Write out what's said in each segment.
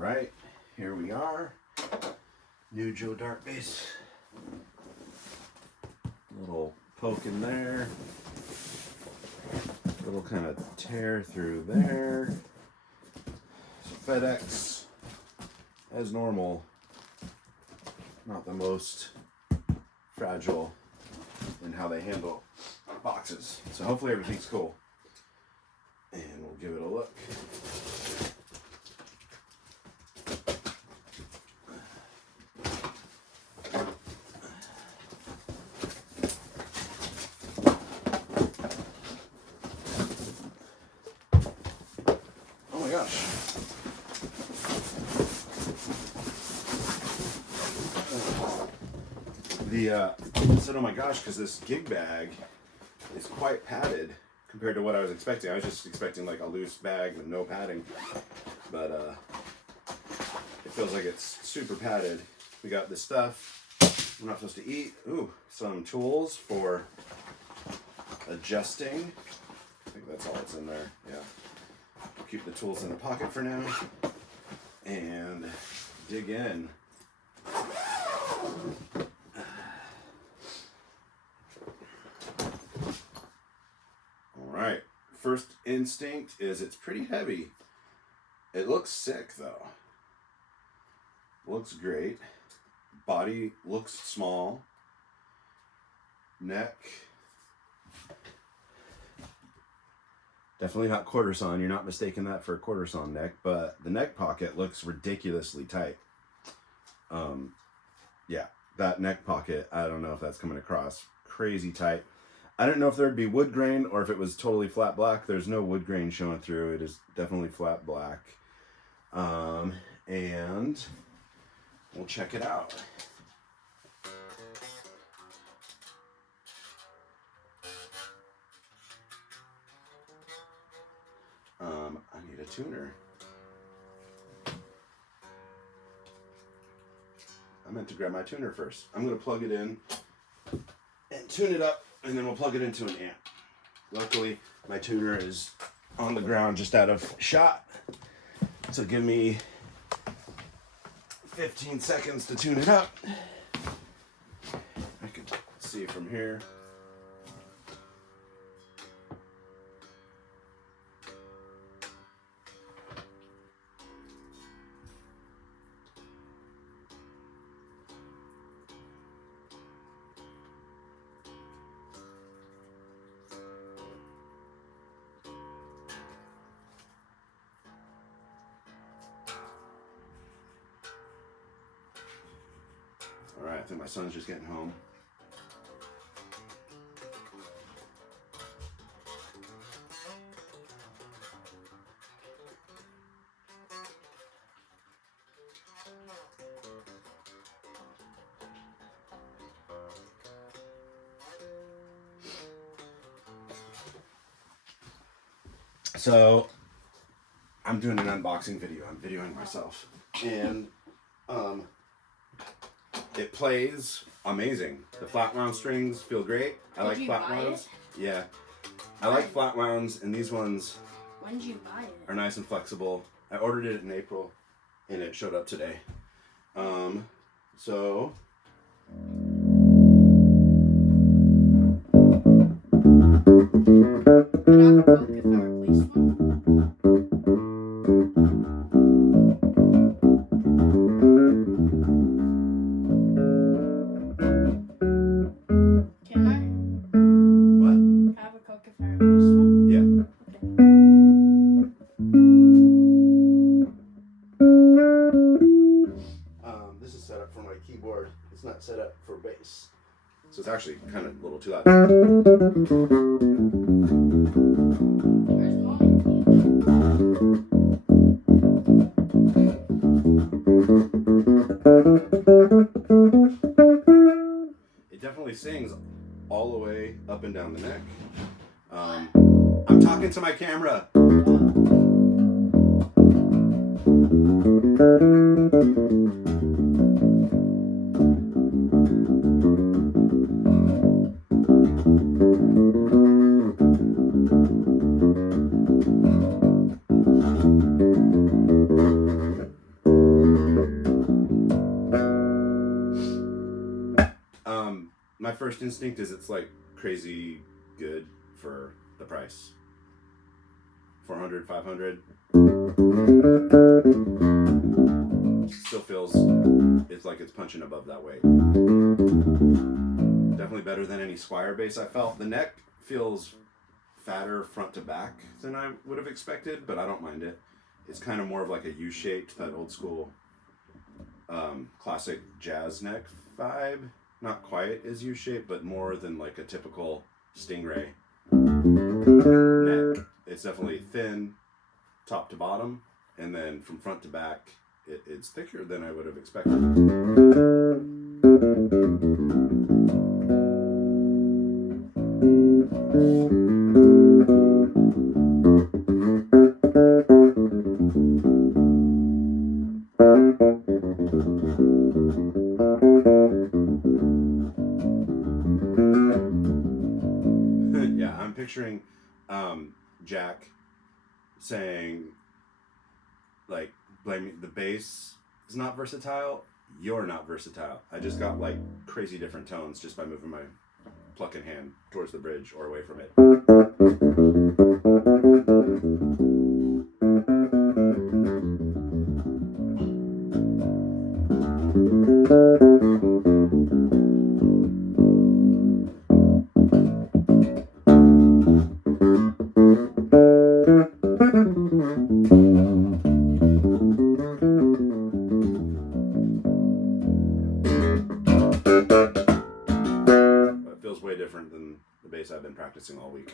right, here we are. New Joe Dart base. Little poke in there. Little kind of tear through there. So FedEx, as normal, not the most fragile in how they handle boxes. So hopefully everything's cool. And we'll give it a look. Oh my gosh. I said, oh my gosh, because this gig bag is quite padded compared to what I was expecting. I was just expecting like a loose bag with no padding, but it feels like it's super padded. We got this stuff we're not supposed to eat. Ooh, some tools for adjusting. I think that's all that's in there. Yeah. We'll keep the tools in the pocket for now and dig in. Alright, first instinct is it's pretty heavy. It looks sick though. Looks great. Body looks small. Neck. Definitely not quarter sawn. You're not mistaking that for a quarter sawn neck, but the neck pocket looks ridiculously tight. Yeah, that neck pocket, I don't know if that's coming across. Crazy tight. I don't know if there'd be wood grain or if it was totally flat black. There's no wood grain showing through. It is definitely flat black. And we'll check it out. I need a tuner. I meant to grab my tuner first. I'm going to plug it in and tune it up, and then we'll plug it into an amp. Luckily, my tuner is on the ground just out of shot. So give me 15 seconds to tune it up. I can see it from here. All right, I think my son's just getting home. So, I'm doing an unboxing video. I'm videoing myself. And, it plays amazing. The flat wound strings feel great. I like flat wounds. Yeah. I like flat wounds, and these ones when did you buy it? Are nice and flexible. I ordered it in April and it showed up today. So it's not set up for bass. So it's actually kind of a little too loud. It definitely sings all the way up and down the neck. I'm talking to my camera. first instinct is it's like crazy good for the price. 400, 500. Still feels, it's like it's punching above that weight. Definitely better than any Squier bass I felt. The neck feels fatter front to back than I would have expected, but I don't mind it. It's kind of more of like a U-shaped, that old school classic jazz neck vibe. Not quite as U-shaped, but more than like a typical Stingray neck. It's definitely thin, top to bottom, and then from front to back, it's thicker than I would have expected. Yeah, I'm picturing Jack saying, like, blaming the bass is not versatile, you're not versatile. I just got like crazy different tones just by moving my plucking hand towards the bridge or away from it. Way different than the bass I've been practicing all week.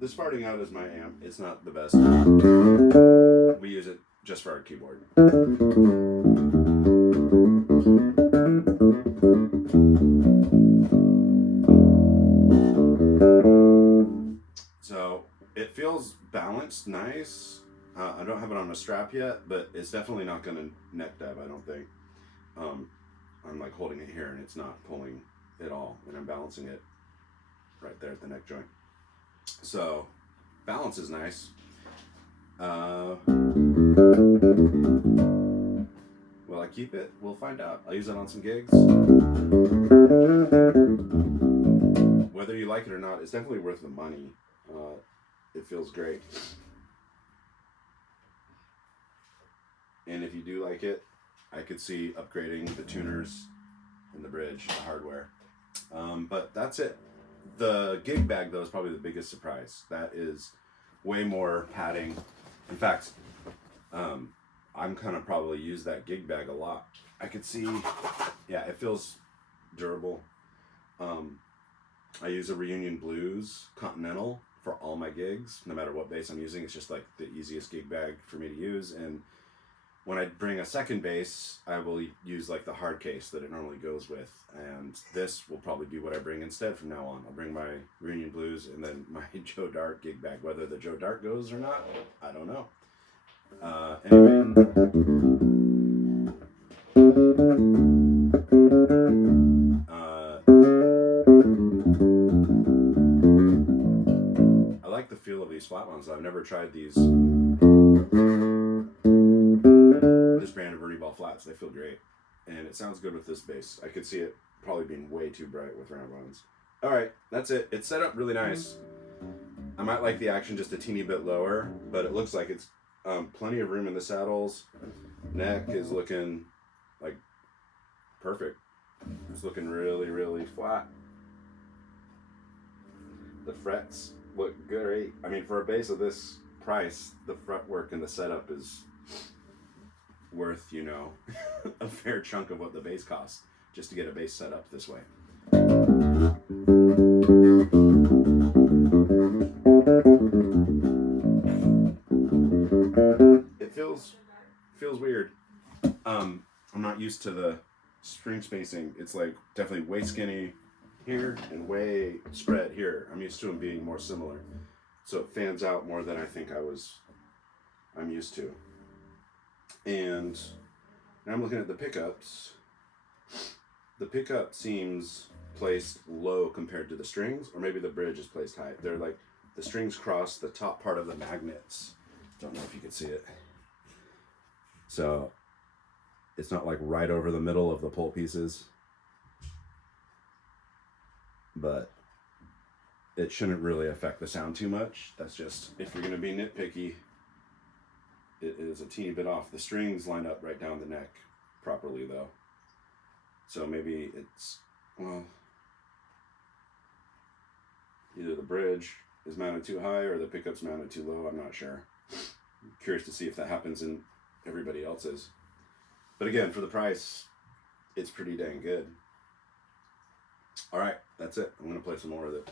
This farting out is my amp. It's not the best. We use it just for our keyboard. So it feels balanced, nice. I don't have it on a strap yet, but it's definitely not going to neck dive, I don't think. I'm like holding it here and it's not pulling at all, and I'm balancing it right there at the neck joint. So balance is nice. Will I keep it? We'll find out. I'll use it on some gigs. Whether you like it or not, it's definitely worth the money. It feels great. And if you do like it, I could see upgrading the tuners and the bridge, the hardware. But that's it. The gig bag, though, is probably the biggest surprise. That is way more padding. In fact, I'm kind of probably use that gig bag a lot. I could see, yeah, it feels durable. I use a Reunion Blues Continental for all my gigs, no matter what bass I'm using. It's just like the easiest gig bag for me to use. And when I bring a second bass, I will use like the hard case that it normally goes with, and this will probably be what I bring instead from now on. I'll bring my Reunion Blues and then my Joe Dart gig bag. Whether the Joe Dart goes or not, I don't know. Anyway. I like the feel of these flat ones. I've never tried these. This brand of Ernie Ball flats, they feel great, and it sounds good with this bass. I could see it probably being way too bright with round ones. All right, that's it. It's set up really nice. I might like the action just a teeny bit lower, but it looks like it's plenty of room in the saddles. Neck is looking like perfect. It's looking really, really flat. The frets look great. I mean, for a bass of this price, the fretwork and the setup is worth, you know, a fair chunk of what the bass costs just to get a bass set up this way. It feels weird. I'm not used to the string spacing. It's like definitely way skinny here and way spread here. I'm used to them being more similar, so it fans out more than I think I'm used to. And now I'm looking at the pickups. The pickup seems placed low compared to the strings, or maybe the bridge is placed high. They're like, the strings cross the top part of the magnets. Don't know if you can see it. So It's not like right over the middle of the pole pieces, but it shouldn't really affect the sound too much. That's just, if you're going to be nitpicky, it is a teeny bit off. The strings line up right down the neck properly though. So maybe it's, well, either the bridge is mounted too high or the pickup's mounted too low. I'm not sure. I'm curious to see if that happens in everybody else's. But again, for the price, it's pretty dang good. All right, that's it. I'm going to play some more with it.